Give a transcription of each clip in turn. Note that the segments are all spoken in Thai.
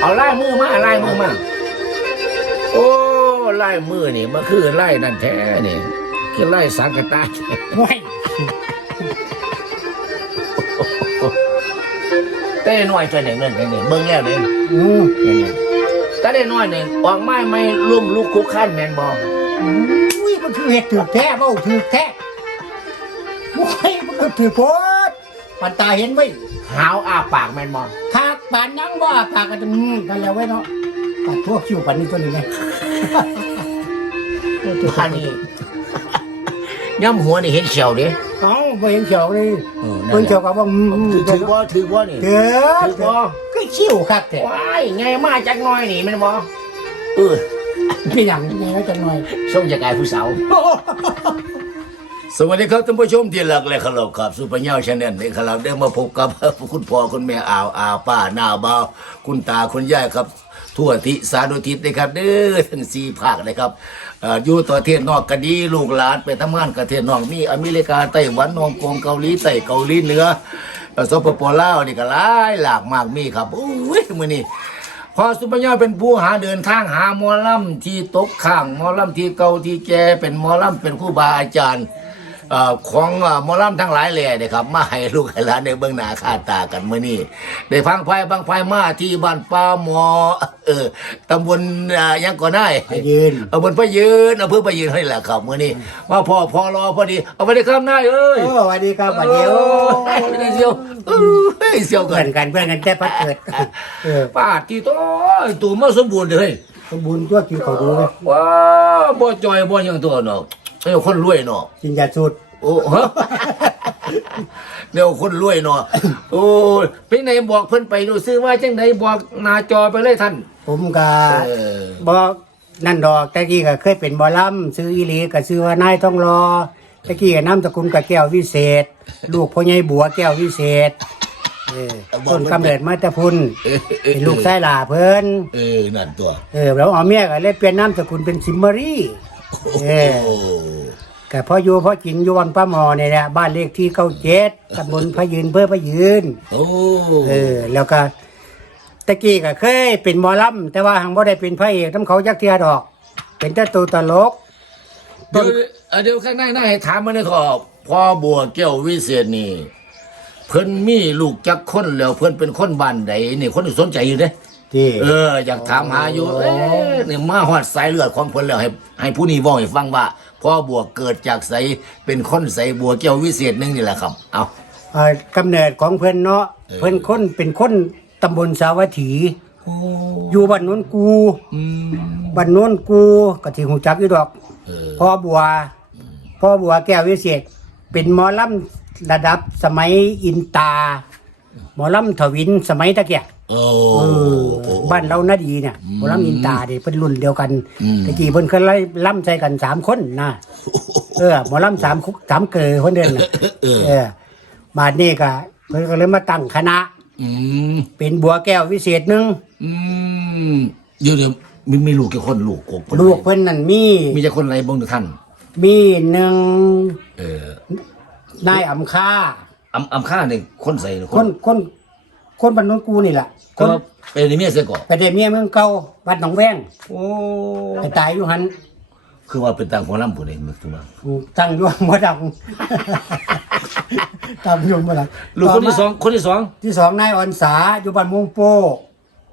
เอาไล่มือมาไล่มือมาโอ้ไล่มือนี่มันคือไล่นั่นแท้นี่คือไล่สังกตายห่วยเต้น้อยตัวหนึ่งนั่นนี่เบิ่งแล้วเนี่ยอืมนี่ๆแต่ได้น้อยหนึ่งออกไม้ไม่ร่วมลูกคุกขั้นแมนบออุ้ยมันคือเห็ดถือแท้เบ้าถือแท้ห่วยมันคือถือโพดปันตาเห็นไว้หาวอ้าปากแมนบอทาก ปานยังว่าปากกันจะอืมกันแล้วไว้เนาะปัดทั่วคิวปันนี้ตัวนี้ไงโอ้ตัวพันนี่ย่ำหัวนี่เห็นเขียวดิเอ้าบ่เห็นเขียวเลยเออนั่นแหละเพิ่นเขียวกับว่าอืมอืมถือถือว่าถือว่านี่เด้อถือว่าก็คิ้วคักแท้ว้ายไงมาจากน้อยนี่แมันบอเออเป็นหยังไงไว้จังหน่อยส่งจากไอ้ผู้สาว สวัสดีครับท่านผู้ชมที่รักและเคารพครับสุปัญญาชาแนลนี่ครับได้มาพบกับคุณพ่อคุณแม่อาวอาป้าหน้าเบาคุณตาคุณยายครับ ทั่วทิศสารทิศนะครับเด้อทั้งสี่ภาคนะครับอยู่ต่อเทศนอกก็ดีลูกหลานไปทำงานกับเทศนอกมีอเมริกาไต้หวันฮ่องกงเกาหลีใต้เกาหลีเหนือเอ่อสปปลาวนี่ก็หลายหลากมากมีครับอุ้ยมื้อนี้พอสุปัญญาเป็นผู้หาเดินทางหามอลำที่ตกข้างมอลำที่เก่าที่แก่เป็นมอลำเป็นครูบาอาจารย์ ของเอ่อหมอลำทั้งหลายแหล่เนี่ยครับ มาให้ลูกให้หลานในเบื้องหน้าค่าตากันเมื่อนี้ได้ฟังไพ่บางไพ่มาที่บ้านป้าหมอเออตำบลอ่ายังก่อนได้ไปยืนเอาบนพะยืนเอาเพื่อพะยืนให้แหละครับมื่อนี้มาพอพอรอพอดีเอาไปได้ครับนายเอ้ยโอ้สวัสดีครับสวัสดีโอ้ไม่ได้เซียวเอ้ยเซียวเพื่กัอนนกันเพื่อนกันแต่พัดเกิดเออป้าที่โตตัวมาสมบูรณ์เลยสมบูรณ์ตัวกินเขาดูเลยว้าวบ่จอยบ่หยังตัวเนาะ เอ้ยคนรวยเนาะกินยาสูตรโอ้ฮะเดี๋ยวคนรวยเนาะโอ้ยเป็นไหนบอกเพิ่นไปดูซื้อว่าจังไดบอกหน้าจอไปเลยท่าน ผมก็เออ บอกนั่นดอกตะกี้ก็เคยเป็นบอลัมซื้ออีหลีก็ซื้อว่านายต้องรอตะกี้ก็น้ำสกุลกับแก้ววิเศษ ลูกพ่อใหญ่บัวแก้ววิเศษเออต้นกำเนิดมาแตะพุนเออเออเป็นลูกไส้หล่าเพิ่นเออนั่นตัว เออแล้วเอาเมียก็เลยเปลี่ยนน้ำสกุลเป็นซิมเมอรี่ เออโอ้ก็พออยู่พอกินอยู่วังป้าหมอเนี่ยแหละบ้านเลขที่เก้าเจ็ดตำบลพะยืนเพื่อพะยืนโอ้เออ แล้วก็ตะกี้ก็เคยเป็นหมอลำแต่ว่าหังบ่ได้เป็นพระเอกน้ำเขาจักเทียดอก เป็นแต่ตัวตลกเดี๋ยวเอ่อเดี๋ยวข้างในน่าให้ถามมาเลยขอพ่อบัวแก้ววิเศษนี่เพิ่นมีลูกจักคนแล้วเพิ่นเป็นคนบ้านใดนี่คนที่สนใจอยู่เด้ ที่เอออยากถามหาอยู่เอ๊ะเนี่ยมาหอดสายเลือดของเพิ่นแล้วให้ให้ผู้นี้เว้าให้ฟังว่าพ่อบัวเกิดจากไสเป็นคนใสบัวแก้ววิเศษหนึงนี่แหละครับ เอาเอ่อกำเนิดของเพิ่นเนาะเออเพิ่นคนเป็นคนตำบลสาวัตถี อยู่บ้านโน้นกูอืมบ้านโน้นกูก็ที่หูจักอยู่ดอก เออพ่อบัว พ่อบัวแก้ววิเศษ เป็นหมอลำระดับสมัยอินตา หมอลำถวินสมัยตะเกีย โอ้ เออบ้านเรานาดีเนี่ยหมอลำอินตาเด็เป็นรุ่นเดียวกันอืม ตะกี้เพิ่นเคยไล่ล่ำใส่กันสามคนนะเออหมอลำสามคุกสามเกอคนเดินน่ะเออเออมาดนี้ก็เพิ่นก็เลยมาตั้งคณะ อืมเป็นบัวแก้ววิเศษหนึ่งอืมเดี๋ยวเดี๋ยวมีมีลูกกี่คนลูกกบลูกเพิ่นนั่นมีมีจะคนอะไรบ้างท่าน มีหนึ่งเออนายอำค่าอำอำค่าเนี่ยคนใส่คนคน คนบ้านโนนกูนี่แหละคก็นเป็นในเมียเสียก่อนไปได้เมียเมืองเก่าบ้านหนองแวงโอ้ไปตายอยู่หันคือว่าเป็นต่างหัวลำผู้ใดมึกตัวมาตั้งอยู่บ่ดัง ตั้งอยู่บ่ดังลูกคนที่สองคนที่สองที่สองนายอ่อนสาอยู่บ้านม่วงโป้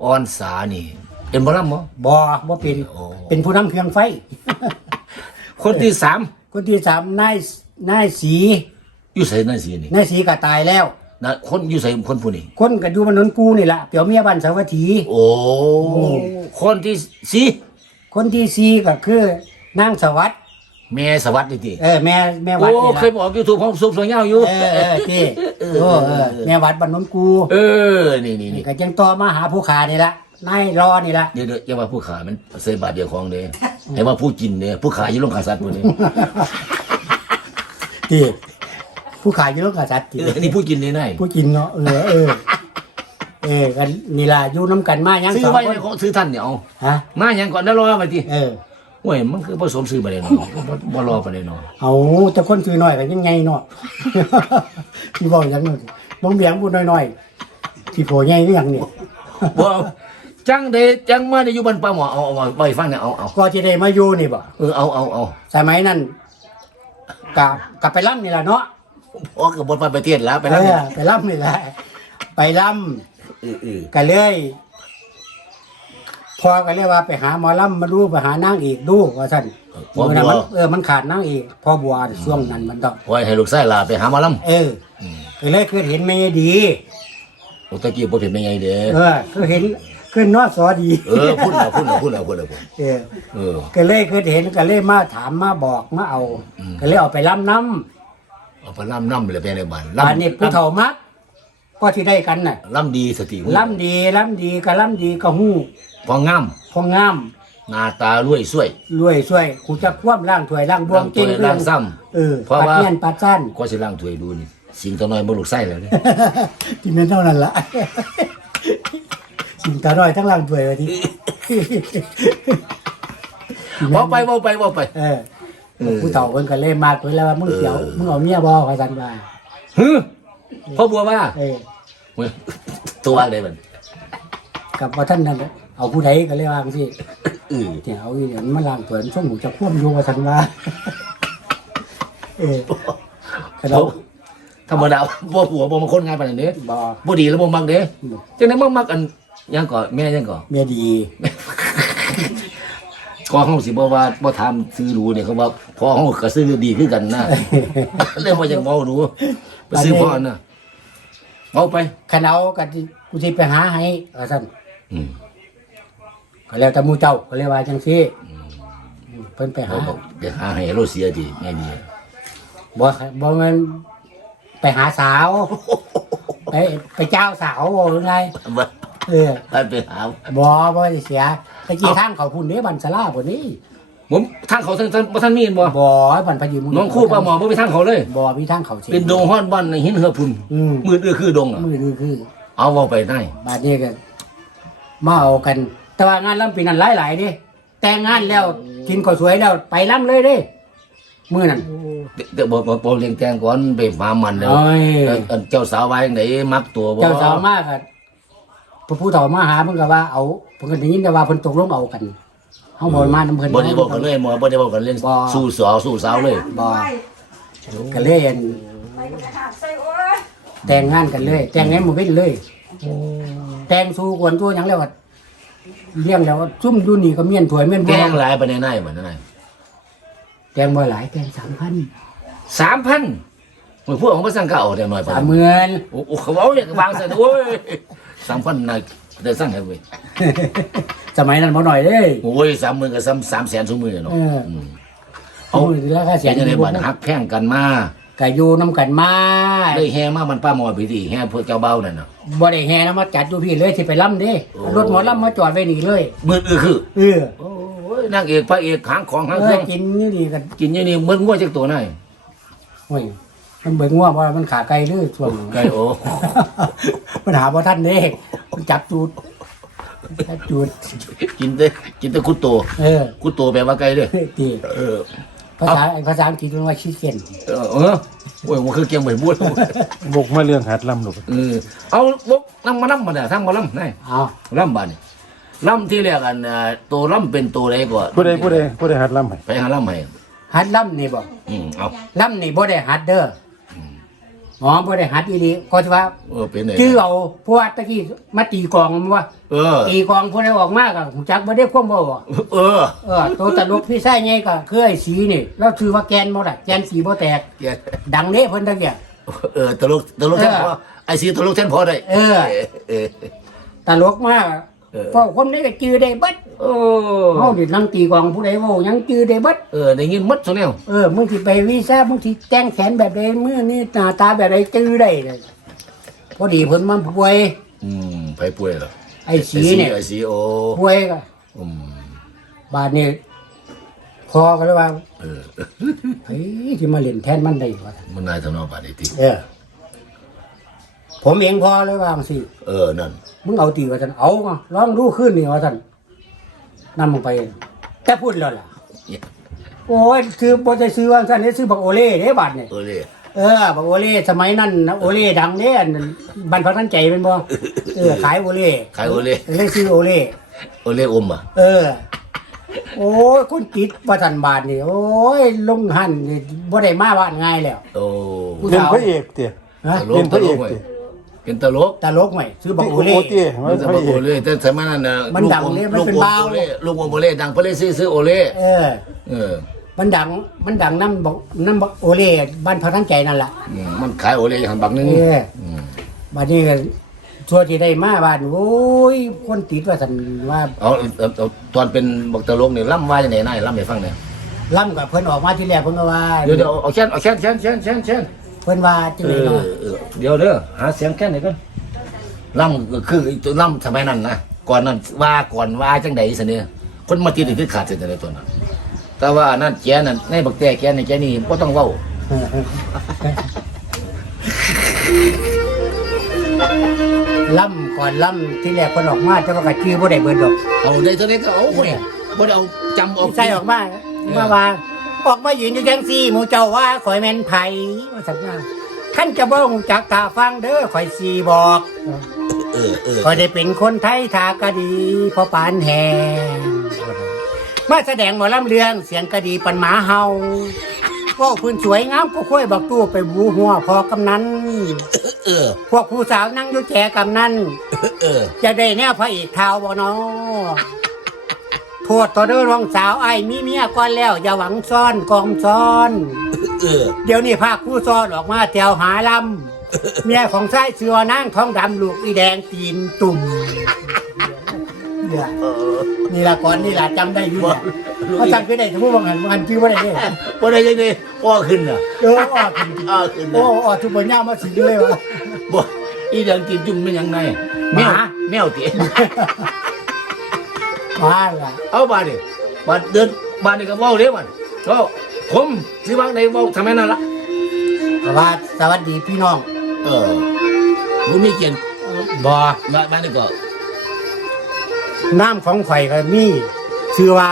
ออนสานี่เป็นบ่ลำมั้ บ่บ่เป็นโอ้ เป็นผู้นำเครื่องไฟ คนที่สามคนที่สามนายนายสีอยู่ใส่นั่นสินี่นายสีก็ตายแล้ว นะคนอยู่ใส่คนผู้นี้ คนก็อยู่บ้านโนนกูนี่ล่ะเปียวเมียบ้านสาวัตถี โอ้คนที่สี่คนที่สี่ก็คือนางสวัสดิ์แม่สวัสดิ์นี่ทีเออแม่แม่วัโอ้ดนี่เคล่ะยบอกยูทูบของซุปสวยเงาอยู่ เออเออที่โอ้เออแม่วัดบ้านโนนกูเออ นี่นี่นี่ก็จังต่อมาหาผู้ขานี่ละนายรอนี่ละเดี๋ยวเดี๋ยวอย่าว่าผู้ขายมันเสยบาทเดียวของเด้ให้ว่าผู้กินเนี่ยผู้ขายอยี่ลงขาสัตว์ผู้นี้ ที่ ผู้ขายอยู่โรงกษัตริย์ที่เออนี่ผู้กินนี่นายผู้กินเนาะเออเออเออกันนี่ล่ะอยู่น้ำกันมายังซื้สอองไว้คนของซื้อท่านเนี่ยเอาฮะ มาอย่างก่อนแล้วรอไปทีเออ โอ้ยมันคือผสมซื้อไปเลยเนาะบ่บ่รอไปเลยเนาะเอาแต่คนซื้อน้อยกันยังไงเนาะที่บอกอย่างนั้นบ่เบียงพูดน้อยๆที่โผล่ใหญ่ก็อย่างนี้บ่จังเดจังมาได้อยู่บ้านป้าหมอเอาเอาเอาไปฟังเนี่ยเอาเอาก็ที่ได้มาอยู่นี่บ่เออเอาเอาเอาสมัยนั้นกับกับไปล่ำนี่แหละเนาะ โอ้กับบนไปประเทศแล้วไปไปแล้วเนี่ยไปล่ำนี่แหละไปล่เออเออำกันเลยพอก็เรียกว่าไปหาหมอล่ำมาดูไปหานางเอกดูว่าท่านพอเมื่อบันั้นวมันเออมันขาดนางเอกพ่อบัวช่วงนั้นมันต้องไว้ให้ลูกชายลาไปหาหมาลำเออก็เลยคือเห็นไม่ดีโอ้ตะกี้บ่เห็นเป็นไงเด้อเออคือเห็นคือนอสอดีเออพูดแล้วพูดแล้วพูดแล้วพูดแล้วพูดเออเออก็เลยคือเห็นก็เลยมาถามมาบอกมาเอา ก็เลยเอาไปล่ำน้ เอาไปล่ำน้ำเลยไปในบ้านำบ้านนี้ผู้เฒ่ามักก็ที่ได้กันน่ะล่ำดีสติล่ำดีล่ำดีก็ล่ำดีก็หู้พองามพองามหน้าตารวยสวยรวยช่วยกูจะคว่ำร่างถวยร่างบวงเก่งร่างซ้เออเพราะปัดว่าเงียนปัดสั้นก็สิล่างถวยดูนี่สิงตัวน้อยบ่ลูกไส้แล้วเนี่ยที่นั่นเท่านั้นละสิ่งตาน้อยทั้งร่างถวยวันที่บ่ไปบ่ไปบ่ไปเออ ผู้เฒ่าเพิ่นก็เลยมากเพิ่นแล้วว่ามึงเสียวมึงเอาเมียบ่ว่าซั่นว่าฮึพ่อบัวว่าเออเว้ยตัวว่าได้มันกับว่าท่านนั้นเอาผู้ใดก็เลยว่าจังซี่เออเนี่ยเอาอีหยังมาล้างถวยช่วงหูจะคว่ำอยู่ว่าซั่นว่าเออขนเขามธรรมดาบ่ผัวบ่มาคนง่ายปานนั้นเด้บ่บ่ดีแล้วบ่มักเด้จังได๋บ่มักอันหยังก่อแม่หยังก่อเมียดีก็เฮาสิบ่ว่าบ่ถามซื้อรู้เนี่ยเขาว่า พ่อเฮาก็ซื้อดีคือกันนะเลยบ่จังเว้ารู้ไปซื้อพ่อน่ะเอาไปคันเอาก็สิกูสิไปหาให้ว่าซั่นอืมก็แล้วแต่หมู่เจ้าก็เลยว่าจังซี่เพิ่นไปหาเขาบอกเดี๋ยวหาให้โรเสียดีง่ายดีบ่บ่แม่นไปหาสาว ไปไปเจ้าสาวบ่หรือไงบ่เออไปไปหาบ่บ่ได้เสียตะกี้ทางเขาพุ่นเด้บันสลาพุ่นนี่ ผมทางเขาท่านท่านบ่ท่านมีเห็นบ่บ่บันพยิมุน้องคู่ป้าหมอบ่ไปทางเขาเลย บ่มีทางเขาสิเป็นดงฮ้อนบ้านในหินเหือพุ่นอืมมืดเอื้อคือดงอะมือคือคือ เอาเว้าไปได้บาดนี้ก็มาเอากัน แต่ว่างานลำปีนั้นหลายๆเดิแต่งงานแล้วกินข้าวสวยแล้วไปลำเลยเด้มื้อนั้นเดี๋ยวบ่บ่บ่เลี้ยงแตงก่อนไปหามันแล้วโอ้ย เอ่อเอ่อเจ้าสาวว่าจังไดมักตัวบ่เจ้าสาวมากอะพระผู้เฒ่ามาหาเพิ่นก็ว่าเอาเพิ่นก็ได้ยินแต่ว่าเพิ่นตกลงเอากัน เฮาบ่มานํเพิ่นบ่ได้บอกกันเลยหมอบ่ได้บอกกันเรื่องบ่สู้สาวสู้สาวเลยบ่ก็เลยอั่นไปก็ไปหาใส่โอ้ยแต่งงานกันเลย แต่งงานหมู่เว้นเลยแต่งสู่กวนตัวหยังแล้วก็เลี้ยงแล้วซุ่มอยู่นี่ก็เมียนถวยเมียนแกบ่งหลายไปในในบ่ในในแต่งบ่หลายแต่ง3,000 3,000มื้อพวกของบ่สั่งก็เอาได้น้อยไป30,000โอ้โหเขาเอาอย่างวางใส่โอ้ย3,000น่ะ ได้สั่งให้เว้ยสมัยนั้นบ่หน่อยเด้โอ้ย30,000ก็ซ้ำ300,000ซุมื้อเนาะเอออื มเอาราคาเสีเสียยจังได๋บัดฮักแพงกันมาก็อยู่นํกันมาเลยแห่มามันป้าหมอไปที่แห่พวกเจ้าเบ้านั่นน่ะบ่ได้แห่นำมาจัดอยู่พี่เลยสิไปล่ำเด้โอ้ รถหมอล่ำมาจอดไว้นี่เลยมืดอื้อคือเออโอ้ยนางเอกพระเอกหางของหางเอเครื่อองกินนี่ดีกันกินอย่างนี้เหมือนงัวจักตัวไหนโอ้ย มันเบิ่งว่าว่ามันขาไกลหรือช่วงไก่โอ้ปัญหาบ่ทันเด้มันจับจูดจับจูดกินแต่กินแต่คุดโตเออคุดโตแปลว่าไก่เด้อดีเออภาษาภาษาอังกฤษมันว่าชิเก้นเออเออโอ้ยมันคือเกียงใบบัวบกมาเรื่องหัดลำลูกเออเอาบกนำมาล่ำมาเนี่ยทั้งมาล่ำนี่เอาล่ำบานี่ล่ำที่แรกอันน่ะตัวล่ำเป็นตัวใดก่อนผู้ใดผู้ใดผู้ใดหัดลำให้ไปหาล่ำให้หัดล่ำนี่บ่อืมเอาล่ำนี่บ่ได้หัดเด้อ ออ๋อบ่ได้หัดอีหลีก็สิว่าเออเป็นไงชื่อเอาเพราะว่าตะกี้มาตีกลองมันว่าเออ ตีกลองผู้ใดออกมาก็หูจักบ่ได้ความบ่บ่เออ เออตัวตลกพี่ไส้ใหญ่ก็คือไอ้สีนี่เราชื่อว่าแกนบ่ได้แกนสีบ่แตกดังเด้เพิ่นตะเกีย เออตลกตลกแท่นพอไอซีตลกแท่นพอได้เออ เออ ตลกมาก เออเพราะคนนี้ก็จื้อได้เบิดโอ้เฮานี่นั่งตีกลองผู้ใดเว้าหยังจื้อได้เบิดเออได้ยินหมัดซุแนวเออมึงสิไปวีซ่ามึงสิแต่งแขนแบบใดมือนี่หน้าตาแบบใดจื้อได้เลยพอดีเพิ่นมาป่วย อืมไปป่วยเหรอไอ้สีเนี่ยไอซีโอป่วยก็อืมบาดนี้พอก็เลยว่าเออเฮ้ยสิมาเล่นแทนมันได้วะมันนายทำนองบาดนี้ติเออ ผมเองพอเลยว่าจังซี่เออนั่นมึงเอาตีว่าท่านเอามาลองดูขึ้นนี่ว่าท่านนำมึงไป แต่พูดแล้วล่ะเนี่ยโอ้ยซื้อบ่ได้ซื้อว่าท่านนี่ซื้อบักโอเล่เด้บัดนี่เออเลยเออบอกโอเล่สมัยนั้นนะโอเล่ดังเนี่ยบันพักนั้นใจเป็นบ่เออขายโอเล่ขายโอเล่เลยซื้อโอเล่โอเล่อมอะเออโอ้ยคนติดว่าทันบาทนี่โอ้ยลงหันนี่บ่ได้มาบ้านง่ายแล้ว โอ้ผู้เป็นสาวพระเอกเตี่ยฮะตลเป็กนตพระลเอกกเว้ยเตี่ย เป็นตลกตลกไหมซื้อบักโอโอเล่เตี่ยมันพจะระบอกเอโอกเล่แต่สมัยนั้นนะมันดังเลยมันเป็นลูกบ้าว โอเล่ลูกวงโอเล่ดังเพราะเลยซื้อซื้อโอเล่เออ เออมันดังมันดังน้ำบอกน้ำบักโอเล่บ้านพักนั้นใจนั่นแหละ อืมมันขายโอเล่อย่างบักหนึงเอออืมบัดนี้ก็ชัวที่ได้มาบ้านโอ้ยคนติดว่าสันว่าเอาเอาเอาตอนเป็นบักตลกนี่ล่ำว่าจังได๋นายล่ำให้ฟังหน่อยล่ำกับเพิ่นออกมาที่แรกเพิ่นก็ว่าเดี๋ยวเดี๋ยวเอาแค่นเอาแค่นแค่นแค่นแค่นแค่น เพิ่นว่าจังเอได๋อเนาะเออเดี๋ยวเด้อหาเสียงแค่นหน่อยก่อนล่ำก็คือตัวล่ำสมัยนั้นนะก่อนนั้นว่าก่อนว่าจังได๋ซะเนี่ยคนมาติดนี่คือขาดเส้นแต่ละตัวนั้นแต่ว่านั่นแกนั่นในบักแต่แกนี่แกนี่บ่ต้องเว้าล่ำก่อนล่ำที่แรกเพิ่นออกมาแต่ว่าก็ชื่อบ่ได้เบิดดอกเอาได้เท่านี้ก็เอาบ่ได้บ่ได้เอาจำเอาใส่ออกมามาว่า ออกมายืนอยู่จังซี่หมู่เจ้าว่าข่อยแม่นไผว่าซั่นว่าท่านจะบ่รู้จักตาฟังเด้อข่อยสิบอกเออเออข่อยได้เป็นคนไทยทากะดีเพอปานแหงมาแสดงหมอลำเรืองเสียงกะดีปันหมาเฮาก็พื้นสวยงามก็ค่อยบักตู้ไปบูหัวพอกำนันเออ พวกผู้สาวนั่งอยู่แจกำนันเออ จะได้แนวพระเอกเท้าบ่เนาะ โทษต่อเด้อน้องสาวไอ้ายมีเมียก่อนแล้ว อย่าหวังซ่อนกองซ่อน เออ เดี๋ยวนี้ภาคผู้ซ่อนออกมาแถวหาลำเมียของชายเสือนางท้องดำลูกอีแดงตีนตุ่มเนี่ยนี่ละก่อนนี่ละจำได้อยู่เนี่ยเขาจำไม่ได้แต่ผู้บังหันบังหันชื่อว่าอะไรเนี่ยบ่ได้จังได๋อ้อขึ้นน่ะเอออ้อขึ้นอ้อขึ้นโอ้น่ะอ้อทุกคนย่ามาสิเลยวะบ่อีเดังกินจุ่มเป็นยังไงแมวหมาแมวติ มาละเอาบาดนี่บาดเดินบาดนี่ก็เว้าเด้มันเว้าผมสิวางได้เว้าทำไมนั่นล่ะสวัสสวัสดีพี่น้องเออบ่มีเกียนบอมาบ้านนี่ก็น้ำของไข่ก็มีชื่อว่า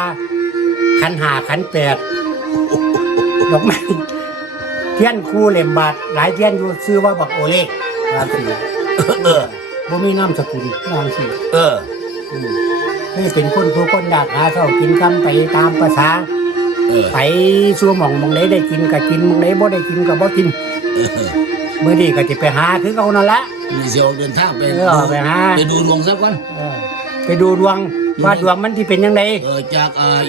ขันหาขันแปดดอกไม้เทียนคู่เล่มบาทหลายเทียนอยู่ชื่อว่าบักโอเล่ตามชื่อเออบ่มีน้ำสกุลตามชื่อเออ อืม นี่เป็นคนทุกคนอยากหาเช้ากินคำไปตามภาษาเออไปซัวหม่องหมองไหนได้กินก็กินหมองไหนบ่ได้กินก็บ่กินเออมื้อนี้ก็สิไปหาคือเขานั่นละนี่สิออกเดินทางไปเออไปหา ไปดูดวงซะก่อน เออไปดูดวงว่าดวงมันที่เป็นยังไง เออจากเอ่อ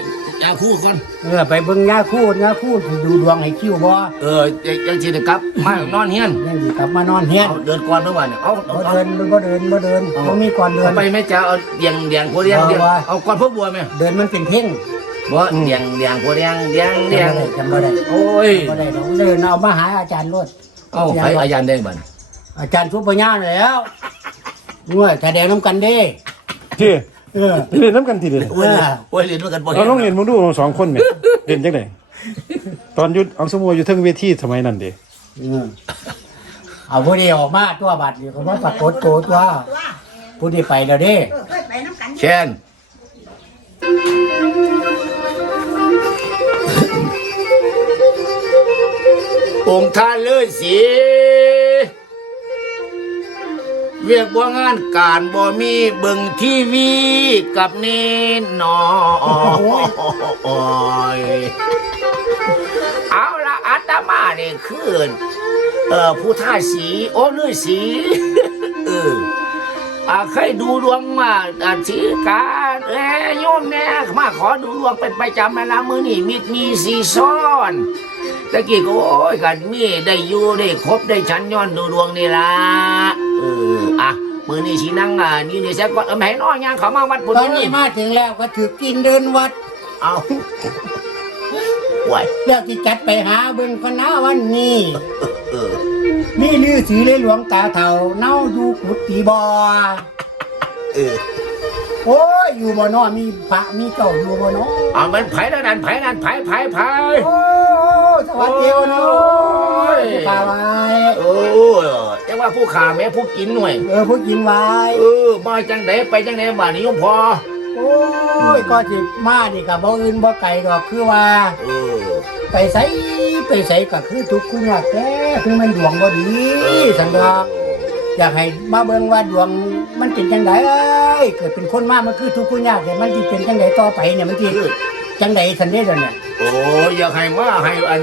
จากคู่ก่อนเออไปเบิ่งยาคูดยาคูดสิดูดวงให้คิวบ่เออยังสิได้กลับ มานอนเฮียนยังสิกลับมานอนเฮียนเอาเดินก่อนเมื่อวานเนี่ยเอาเอาบ่เอาเดินบ่เดินบ่เดินบ่มีก่อนเดินเอาไปแม่จ๋าเอาเดียงเดียงผัวเดียงเดียงเอาวะเอาก่อนพวกบัวไหมเดินมันเป็นเพ่งบ่เดียงเดียงผัวเดียงเดียงเดียงจำบ่ได้จำบ่ได้โอ้ยบ่ได้ดอกเดินเอามาหาอาจารย์โลดเอ้าไปอาจารย์ได้บัดอาจารย์ทุบปัญญาแล้วด้วยแสดงน้ำกันเด้เที่ย เออเล่นน้ำกันทีเดียวโอ้ยโอ้ยเรียนด้วยกันบ่อยเราลองเรียนมึงดูสองคนเนี่ยเรียนจังไดตอนยุดอังสมัวอยู่เทั้งเวทีสมัยนั้นเด้เออเอาผู้นี้ออกมาตัวบัตรอยู่ก็ว่าปรากฏตัวตัวผู้นี้ไปแล้วเด้เออเคยไปน้ำกันแช่นองค์ท่านเลยสิ เวียกบ่างานการบ่มีเบิ่งทีวีกับเนนนอยเอาละอาตมาเนี่ยคืนเออผู้ท่าสี โอ้ฤาษีเอออาเคยดูดวงมาอาชีการเอ้ยโยมแน่มาขอดูดวงเป็นประจำนะนะมือนี่มิดมีสีซ้อนตะกี้ก็โอ้ยกันมีได้อยู่ได้ครบได้ชั้นย้อนดูดวงนี่ละเอออะ มือนี่สีนั่งอะนี่นี่แซกก่อนเออแม่น้อยยังเขามาวัดปุ่นตอนนี่นี้มาถึงแล้วก็ถือกินเดินวัดเอาไหวแล้วที่จัดไปหาเบิ่งคณะวันนี้เออนี่ลือสีเลยหลวงตาเฒ่าเน่าอยู่กุฏิบ่เออโอ้ยอยู่บ่เนอมีพระมีเจ้าอยู่บ่เนอเอามันไผ่แล้วนั่นไผ่นั่นไผ่ไผ่ไผ่โอ้ยสวัสดีบ่เนอโอ้ยผู้ขาไว้โอ้ยแต่ ว่าผู้ขาแม่ผู้กินหน่วย เออผู้กินไว้เออมาจังไดไปจังไดบ้านนี้ยมพอโอ้ยก็สิมานี่ก็บ่อื่นบ่ไกลดอกคือว่า เออ ไปใส่ไปใส่ก็คือทุกข์คุณยากแต่คือมันดวงบ่ดีสันดอกอยากให้มาเบิ่งว่าดวงมันเป็นจังไดเกิดเป็นคนมามันคือทุกข์คุณยากแต่มันสิเป็นจังไดต่อไปเนี่ยมันสิจังไดสันเด้อเนี่ยโอ้อยากให้มาให้อัน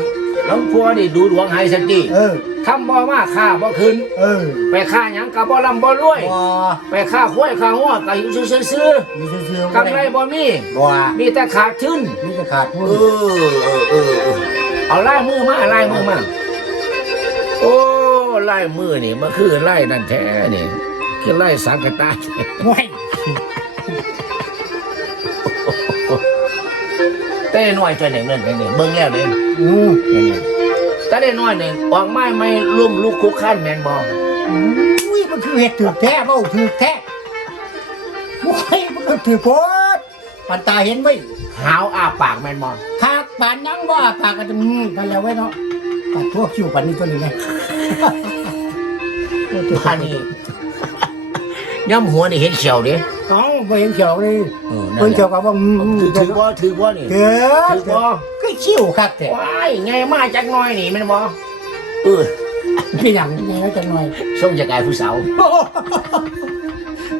หลวงพ่อนี่ดูดวงให้สักทีเออ ทำบ่มาค่าบ่ขึ้นเออไปค่าหยังก็บ่ร่ำบ่รวย บ่ไปค่าข้วยค่าหัวก็อยู่ซื่อมีซื่อๆๆกำไรบ่มี บ่มีแต่ขาดทุนมีแต่ขาดทุเอนอเออเออเออเอาลายมือมาลายมือมาโอ้ลายมือนี่มันคือลายนั่นแท้นี่คือลายสังกตา ห่วย แต่น้อยตัวหนึ่งนั่นนี่เบิ่งแล้วเลยอืมนี่แต่ได้น้อยหนึ่งออกไม้ไม่ร่วมลุกคุกขั้นแมนบ่อุ้ยมันคือเห็ดถือแท้เบ้าถือแท้โอ้ยมันก็ถือโพดปันตาเห็นไว้หาวอาปากแมนบ่ถ้าปานยังว่าปากก็จะอืมกันแล้วไว้เนาะปัดพวกคิวปันนี้ตัวนี้ไงโอ้ตัวบ้านนี้ย่ำหัวนี่เห็นเฉียวเด้ บ่เห็นเขียวเลยเออนั่นแหละ เพิ่นเขียวกับว่าอืมอืมถือถือบ่ถือบ่นี่ เถือถือบ่ ก็คิวคักแต่ว้ายไงมาจักหน้อยนี่แม่นบ่เออเป็นอย่างนี้แล้วจังหน่อยส่งจากกายผู้สาว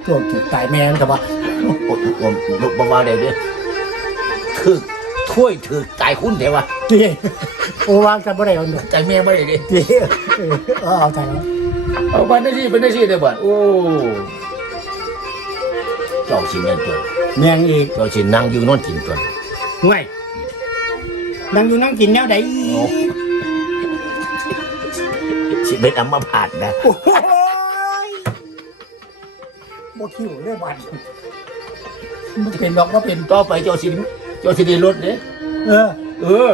ตัวถูกตายแม่นกับว่าโอ้โหบ่บ่าเด้อเด้อถึกถ้วยถึกตายคุณเด้วะเตี้ยโอ้วางกันบ่ได้เอาหนูใจแม่บ่ได้เด้เตี้ยเออเอาใจแล้วเอาบ้านได้สิเป็นได้สิเด้อบัดโอ้เจ้าสิแม่นตัวแม่งอีกเจ้าสินั่งอยู่นอนกินตัวห่วยนั่งอยู่นั่งกินแนวใดอีโอ้กสิเป็นอัมพาตนะโอ้ยบ่คิวเลยบัดมันเป็นดอกว่าเป็นต่อไปเจ้าสิเจ้าสิได้รถเด้เออ เออ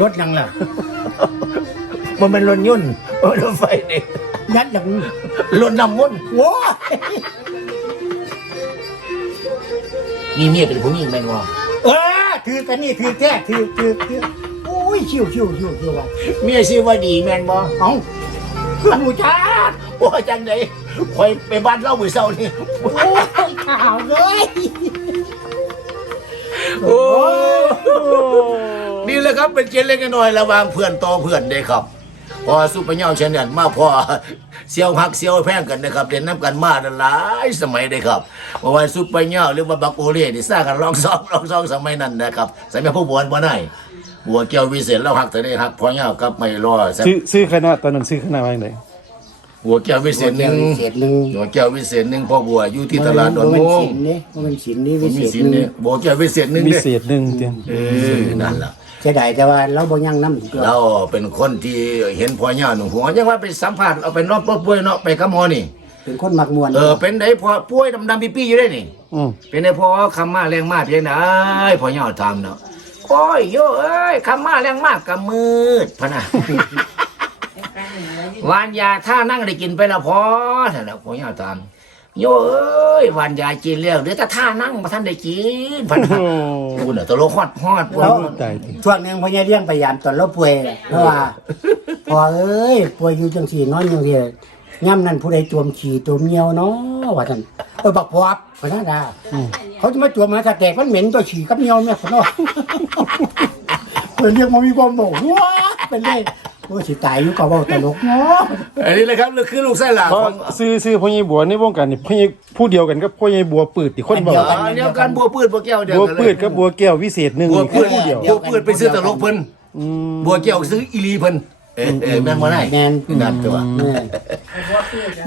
รถยังล่ะ มันเป็นรถยนต์เออรถไฟนี่ยัดยังรถน้ำมนต์โว้ย มีเมียเป็นผู้หญิงแม่นบ่เออถือกันนี่ถือแท้ถือถือถือโอ้ยคิวคิวคิวคิวว่ะเมียชื่อว่าดีแม่นบ่เอ้าเพื่อนหมูจ้าโอ้ยจังได๋คอยไปบ้านเล่ามื้อเช้านี่โอ้ยข่าวเลยโอ้นี่แหละครับเป็นเกณฑ์เล็กน้อยระหว่างเพื่อนต่อเพื่อนเด้ครับ พอสุปเปอร์เน่าเชนเนนมาพอเซียวหักเซียวแพงกันนะครับเด่นน้ำกันมาหลายสมัยเด้ครับเมื่อวันสุปเปอร์เน่าหรือว่าบักโอเล่นี่สร้างกันลองซองลองซองสมัยนั้นนะครับสมัยผู้บวนบ่ได้บัวเกี่ยววิเศษแล้วหักแต่ได้หักพอเน่ากับไม่รอดซื้อซื้อคณะตอนนั้นซื้อคณะว่าจังไดบัวแก้ววิเศษหนึ่งเศษหนึ่งบัวแก้ววิเศษหนึ่งพ่อบัวอยู่ที่ตลาดดอนมัโมนงสินนี่มันสินนี่ผมวิมีเศษสินหนึ่เนี่ยงบัวแก้ววิเศษหนึ่งมีเด้เศษหนึงเตียงเออนั่นล่ะ เสียดายแต่ว่าเราบ่ยังน้ำอีกแล้วเราเป็นคนที่เห็นพ่อย่าหนุ่มหัวยังว่าไปสัมผัสเอาไปรอบป่วยเนาะไปกับหมอนี่เป็นคนมักมวนเออเป็นไดพอป่วยดำๆปี้ๆอยู่ได้นี่อืมเป็นไดพอคำมาแรงมากเพียงไหนพ่อย่าทำเนาะโอ้ยโยเอ้ยคำมาแรงมากกับมืดพะนะวานยาถ้านั่งได้กินไปและพอท่านน่ะพ่อย่าทำ โยเอ้ยวานยากินแล้วเดี๋ยวถ้าท่านั่งมาท่านได้กินพะนะโอ้กูน่ะตะโลฮอดฮอดแล้วตายติช่วงหนึงพ่อใหญ่เลี้ยงพยายามตอนเราป่วยแหละเพราะว่าพอเอ้ยป่วยอยู่จังสี่นอนจังสี่ย่ำนั่นผู้ใดจวมขี่ตัวเมียวเนาะว่าท่านเออบักพอบพนันดาเขาจะมาจวมมาถ้าแตกมันเหม็นตัวฉี่กับเมียวแม่พนอเพิ่นเรียกมามีความบอกว้าเป็นได้โอ้ยสิตายอยู่ก็เว้าตลกเนาะอันนี้แหละครับคือลูกไส้หลาเพราะของซื้อซื้อพ่อใหญ่บัวในวงการนี่พ่อใหญ่ผู้เดียวกันกับพ่อใหญ่บัวปืดที่คนบอกอ่าเดียวกันบัวพืชบัวแก้วเดียวบัวกันปืดกับบัวแก้ววิเศษหนึ่งบัวนี่พืคือชผู้เดียวบัวพืชไปซื้อตลกเพิ่นบัวแก้วซื้ออีลีเพิ่นเออเออแม่นบ่ได้แม่นนั่นตัวแม่น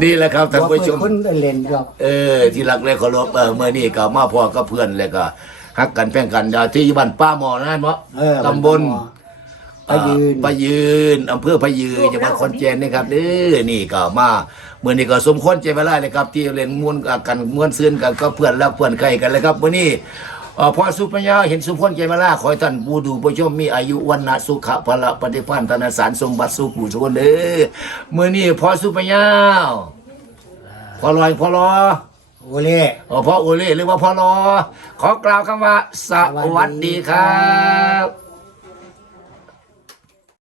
นี่แหละครับท่านผู้ชม คนเล่นดอกเออที่รักและเคารพเออเมื่อนี้ก็มาพ่อกับเพื่อนแล้วก็ฮักกันแพ่งกันดาที่บ้านป้าหมอนั่นบ่เออตำบล ไปยืนปะยืนอำเภอพะยืนจังหวัดขอนแก่นนะครับเด้อนี่ก็มาเมื่อนี้ก็สมควรใจเวลาเลยครับ ที่เล่นม่วนกันม่วนซื่นกันก็เพื่อนรักเพื่อนใครกันเลยครับมื่อนี้เอ่อพอสุปัญญาเห็นสมควรใจเวลาขอให้ท่านผู้ดูผู้ชมมีอายุวันนะสุขะพละปฏิพันธนาสารสมบัติสุขผู้ชนเด้อมื่อนี้พอสุปัญญาพอลอยพอรอโอเล่เอ่อพ่อโอเล่หรือว่าพ่อรอขอกล่าวคำว่า สวัสดีครับ